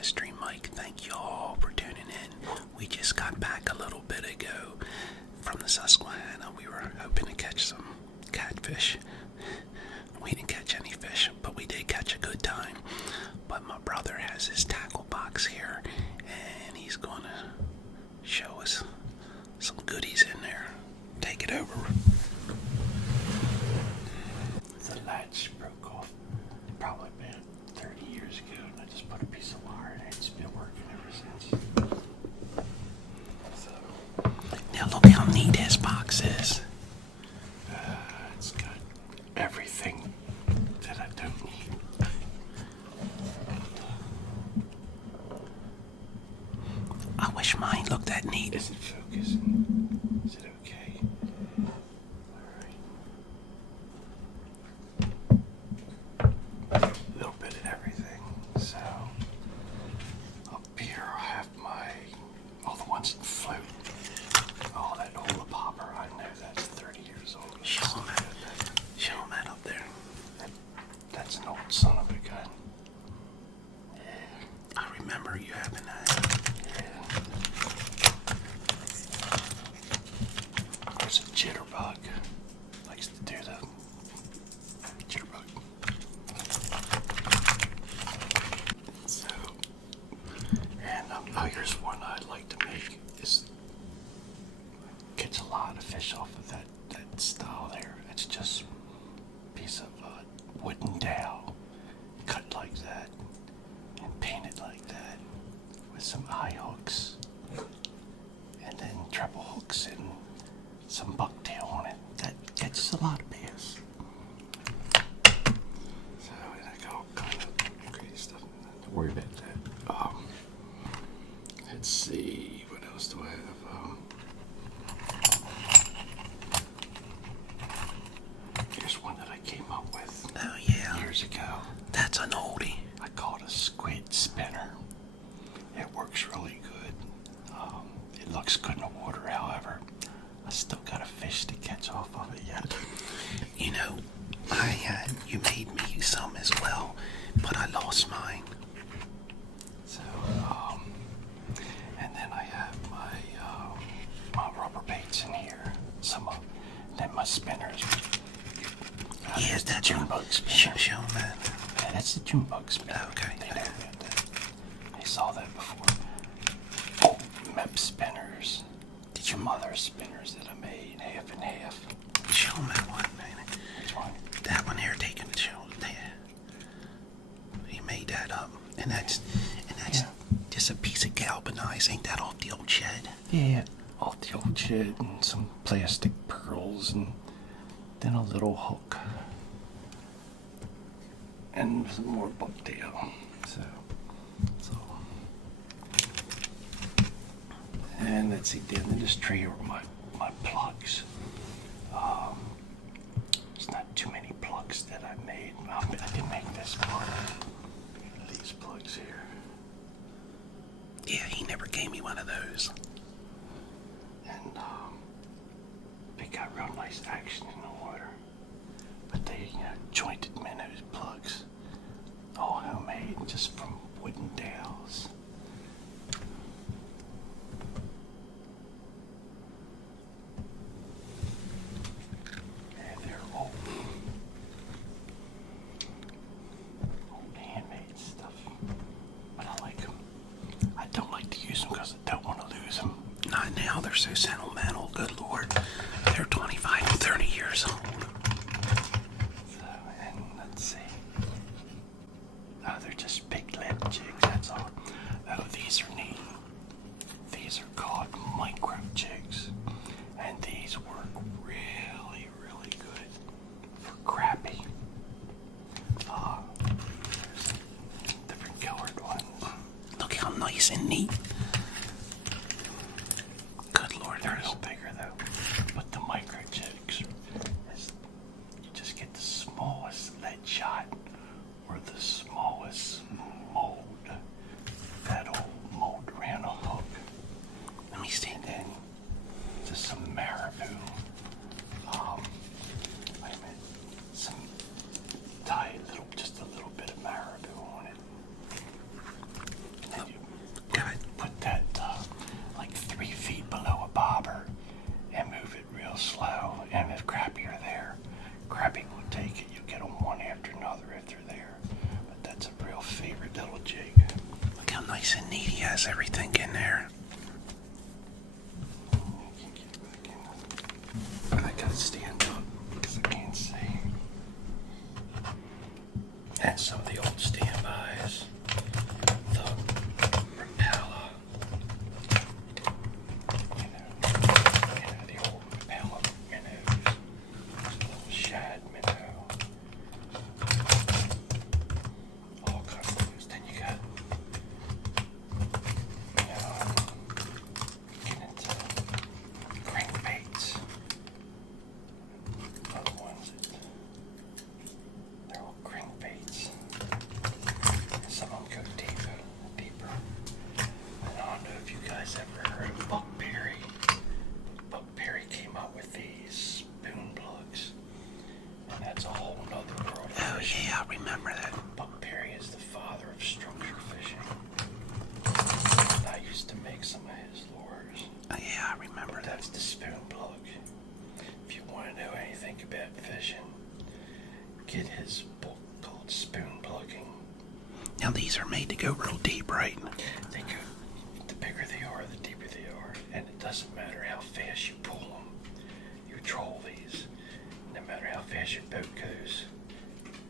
Mystery Mike. Thank you all for tuning in. We just got back a little bit ago from the Susquehanna. We were hoping to catch some catfish. We didn't catch any fish, but we did catch a good time. But my brother has his tackle box here, and he's going to show us some goodies in there. Take it over. The latch broke off probably about 30 years ago, and I just put a piece of wire in it. It's been working ever since. So, now look how neat his box is. It's got everything that I don't need. I wish mine looked that neat. Is it focusing? Is it okay? Alright. A little bit of everything. So, up here I have all the ones that float. Oh, that hula popper, I know that's 30 years old. Show him that up there. That's an old son of a gun. Yeah. I remember you having that. There's a jitterbug. Likes to do the jitterbug. So, and here's one I'd like to make. Is catch a lot of fish off of that style there. It's just a piece of wooden dowel cut like that and painted like that with some eye hooks and then treble hooks and some bucktail on it. That catches a lot of bass. So I got all kind of crazy stuff. Don't worry about that. Let's see, what else do I have? Here's one that I came up with years ago. That's an oldie. I call it a Squid Spinner. It works really good. It looks good in the water, however. I still got a fish to catch off of it yet. You know, you made me some as well, but I lost mine. So, and then I have my rubber baits in here. Then my spinners. Yes, that's June bug spinner. Show them that. Yeah, that's the June bug spinner. Okay. They know about that. They saw that before. Oh, mep spinners. Some other spinners that I made, half and half. Show them that one, man. Which one? That one here, taking the show. There. He made that up, and that's just a piece of galvanized. Ain't that off the old shed? Yeah, off the old shed and some plastic pearls and then a little hook and some more bucktail. So. And let's see, down in this tray are my plugs. There's not too many plugs that I made. I can make this part. These plugs here. Yeah, he never gave me one of those. And they got real nice action in the water. But they jointed minnows plugs. All homemade, just from wooden dowels. Handmade stuff, but I like them. I don't like to use them because I don't want to lose them. Not now, they're so sentimental, good Lord. They're 25 and 30 years old. So, and let's see. Oh, they're just big lead jigs, that's all. Oh, these are neat. These are called micro jigs. And these work really, really good for crappie. There's different colored ones. Look how nice and neat. Good Lord, They're a little bigger though. But the micro jigs is you just get the smallest lead shot or the smallest mold. That'll mold around a hook. Let me see. And then just some marabou. Wait a minute. Just a little bit of marabou on it. nice and neat. He has everything in there. I gotta stand up because I can't see. And some of the old standbys. The propeller. The old propeller minnows. Little shad minnow. All kinds of things. Then you got, get into crankbaits. Other ones they're all crankbaits. Some of them go deeper. And I don't know if you guys ever heard of Buck Perry. Buck Perry came up with these spoon plugs. And that's a whole nother world of fishing. Yeah, I remember that. Buck Perry is the father of structure fishing. And I used to make some of his lures. Yeah, I remember that. That's the spoon plug. If you want to know anything about fishing, get his book called Spoon Plugging. Now these are made to go real deep, right? They go, the bigger they are, the deeper they are. And it doesn't matter how fast you pull them. You troll these. No matter how fast your boat goes,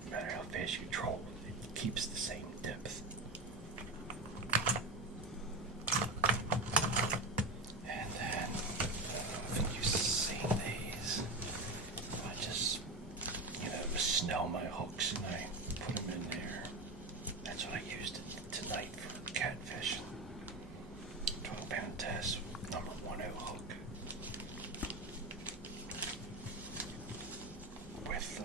no matter how fast you troll, it keeps the same depth. And then, I think you've seen these. I just, snell my hooks and I put them in there. That's what I used tonight for catfish. 12-pound test, number 10 hook. With,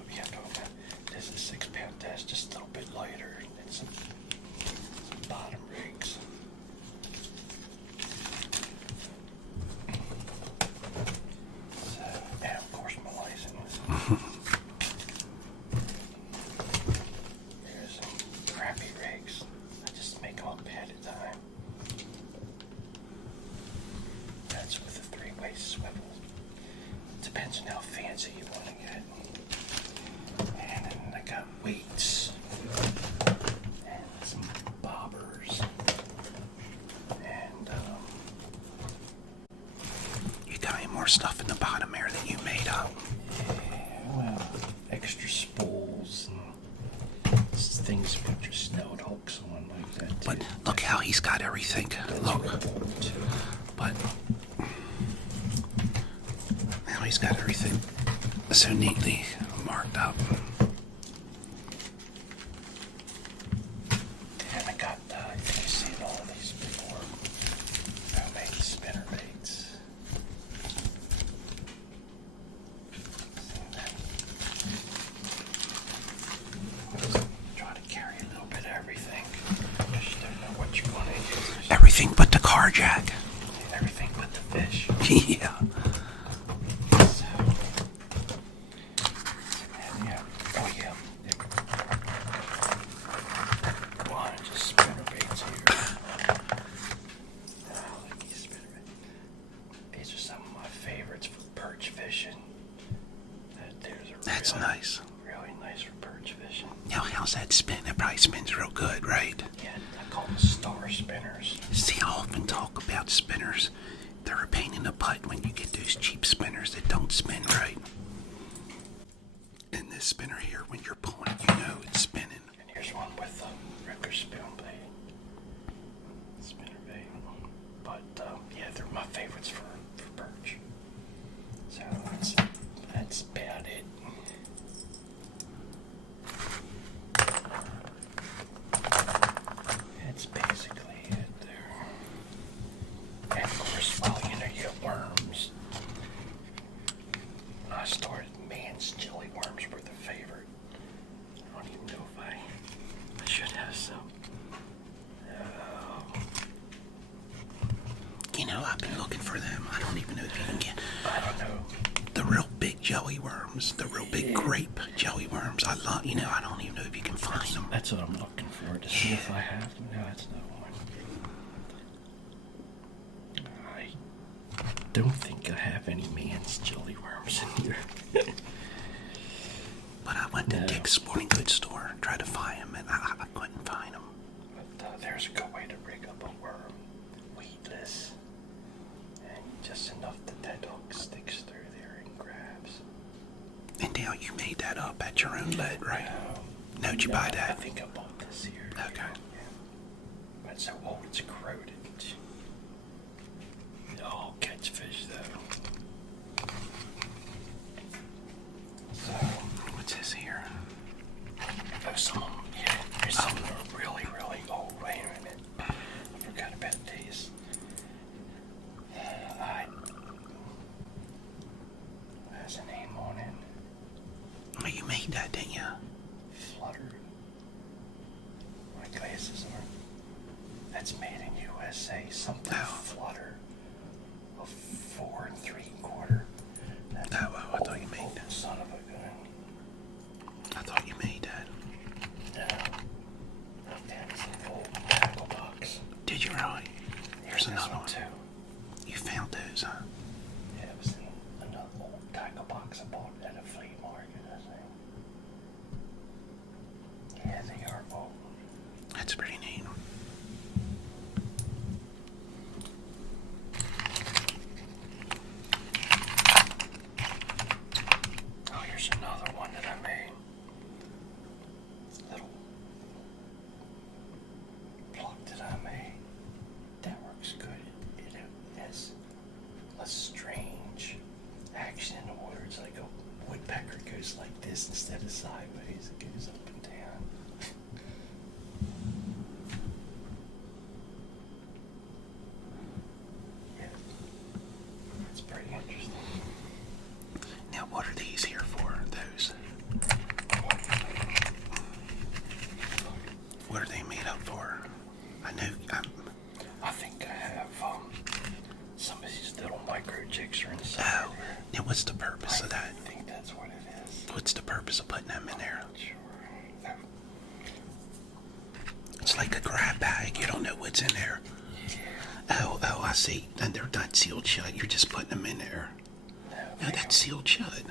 this is a 6-pound test, just a little bit lighter. And some bottom rigs. So, and of course my license. There's some crappy rigs. I just make them up ahead of time. That's with a 3-way swivel. Depends on how fancy you want to get. And then I got weights. And some bobbers. And, You got any more stuff in the bottom there that you made up? extra spools and things to put your snelled hooks on like that too. But look how he's got everything. Look. But now he's got everything so neatly marked up. And I got, I think you've seen all of these before. Homemade spinner baits. Try to carry a little bit of everything. Because you don't know what you want to use. Everything but the car jack. Everything but the fish. Yeah. So, and yeah, oh yeah. One just spinner baits here. I like these spinner baits. These are some of my favorites for perch fishing. That's really, nice. Really nice for perch fishing. Now, how's that spin? It probably spins real good, right? Yeah, I call them star spinners. See, I often talk about spinners. They're a pain in the butt when you get those cheap spinners that don't spin right. And this spinner here, when you're pulling it, you know it's spinning. And here's one with a regular spoon bait. Spinner bait. But, yeah, they're my favorites for perch. So, that's about it. That's basically it there. And of course, well, you got worms. I started, man's jelly worms were the favorite. I don't even know if I should have some. You know, I've been looking for them. I don't even know if you can get I don't know. the real big jelly worms, the real big grape jelly worms. I don't even know if you can find them. That's what I'm looking for, to see if I have them. No, that's not one. I don't think I have any man's jelly worms in here. But I went to Dick's Sporting Goods store and tried to find them, and I couldn't find them. But there's a good way to rig up a you made that up at your own lead, right? No, did you buy I that? think I bought this here. Okay. Yeah. But it's so old, it's corroded. Oh, catch fish though. So, What's this here? oh, some of them, yeah, there's some that are really, really old. Wait a minute. I forgot about these. Has a name on it. Oh, you made that, didn't you? Flutter. My glasses are. That's made in USA. Something Flutter. A 4 3/4. That's I thought you made old that. son of a gun. I thought you made that. No. That's an old tackle box. Did you really? Here's This another one. too. You found those, huh? Yeah, it was in another old tackle box I bought at a flea market, I think. Yeah, they are old. That's pretty neat. Oh, here's another one that I made. It's a little block that I made. That works good. It has a strange action in the water. It's like a woodpecker goes like this instead of sideways. It goes up and down. Yeah. It's pretty interesting. Now, what are these here for? Those? What are they made up for? I know. I think I have some of these little micro jigs are inside. Oh, now what's the purpose of that? I think that's what it is. What's the purpose of putting them in there? Sure. It's like a grab bag. You don't know what's in there. Oh, I see. And they're not sealed shut. You're just putting them in there. No, that's sealed shut.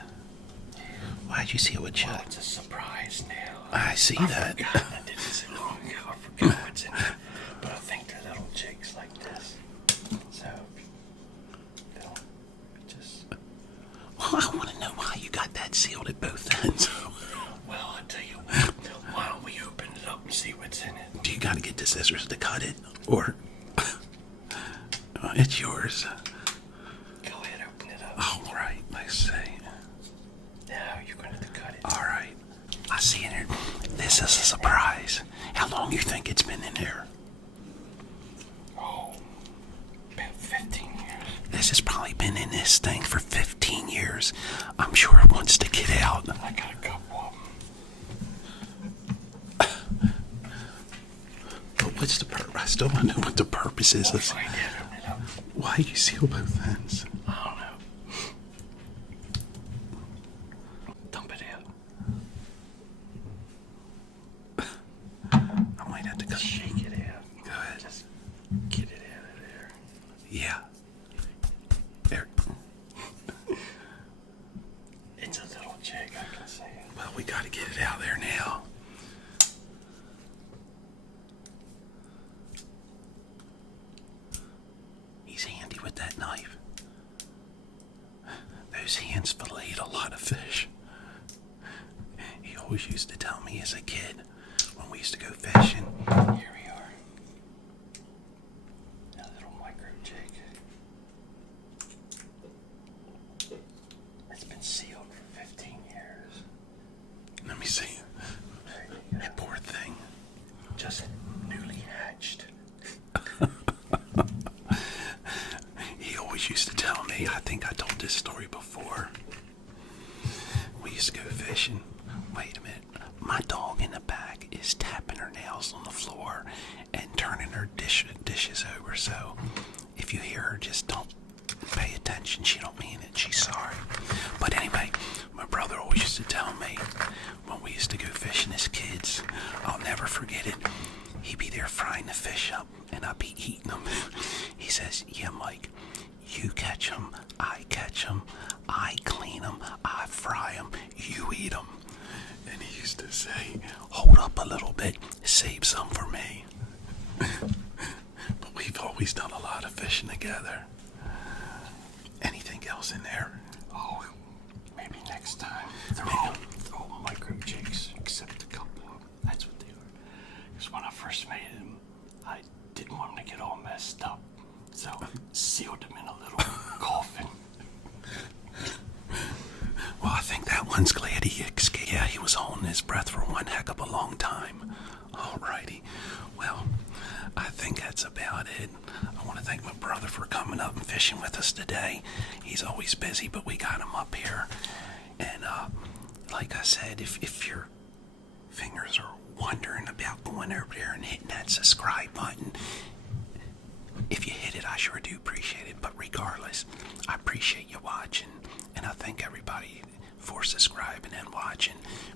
Why'd you seal it Well, shut? it's a surprise now. I see that. I did it so long ago. I forgot what's in it. But I think they're little jigs like this. So, they'll just... Well, I want to know why you got that sealed at both ends. Well, I tell you what. Why don't we open it up and see what's in it? Do you got to get the scissors to cut it? Or... it's yours. Go ahead, open it up. All right, let's see. Now you're going to cut it. All right. I see in here. This is a surprise. How long you think it's been in there? Oh, about 15 years. This has probably been in this thing for 15 years. I'm sure it wants to get out. I got a couple of But what's the purpose? I still want to know what the purpose is. them. Find it, open it up. Why you seal both ends? I don't know. Dump it out. I might have to cut. Shake it out. Go ahead. Just get it out of there. Yeah. There. It's a little jig, I can say it. Well, we got to get it out there now. He's handy with that knife. Those hands filleted a lot of fish. He always used to tell me as a kid when we used to go fishing. Here we are. A little micro jig. It's been sealed for 15 years. Let me see. There you go. That poor thing. Just newly hatched. He always used to tell me, I think I told this story before. We used to go fishing. Wait a minute. My dog in the back is tapping her nails on the floor and turning her dishes over. So if you hear her, just don't pay attention. She don't mean it. She's sorry. But anyway, my brother always used to tell me when we used to go fishing as kids, I'll never forget it. He'd be there frying the fish up and I'd be eating them. He says, yeah, Mike, you catch them, I catch them, I clean them, I fry them, you eat them. And he used to say, hold up a little bit, save some for me. But we've always done a lot of fishing together. Anything else in there? Oh, maybe next time. They're all true jigs, except a couple of them. That's what they are. Because when I first made them, I didn't want them to get all messed up. So I sealed them in a little coffin. Well, I think that one's glad he escaped. Yeah, he was holding his breath for one heck of a long time. Alrighty. Well, I think that's about it. I want to thank my brother for coming up and fishing with us today. He's always busy, but we got him up here. And like I said, if your fingers are wondering about going over there and hitting that subscribe button, if you hit it, I sure do appreciate it. But regardless, I appreciate you watching, and I thank everybody for subscribing and watching.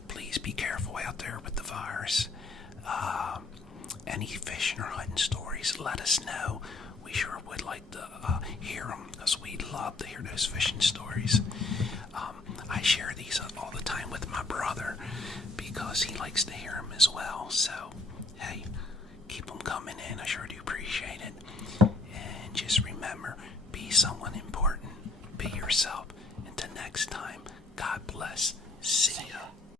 Please be careful out there with the virus. Any fishing or hunting stories, let us know. We sure would like to hear them, because we'd love to hear those fishing stories. I share these all the time with my brother because he likes to hear them as well. So, hey, keep them coming in. I sure do appreciate it. And just remember, be someone important. Be yourself. Until next time, God bless. See ya.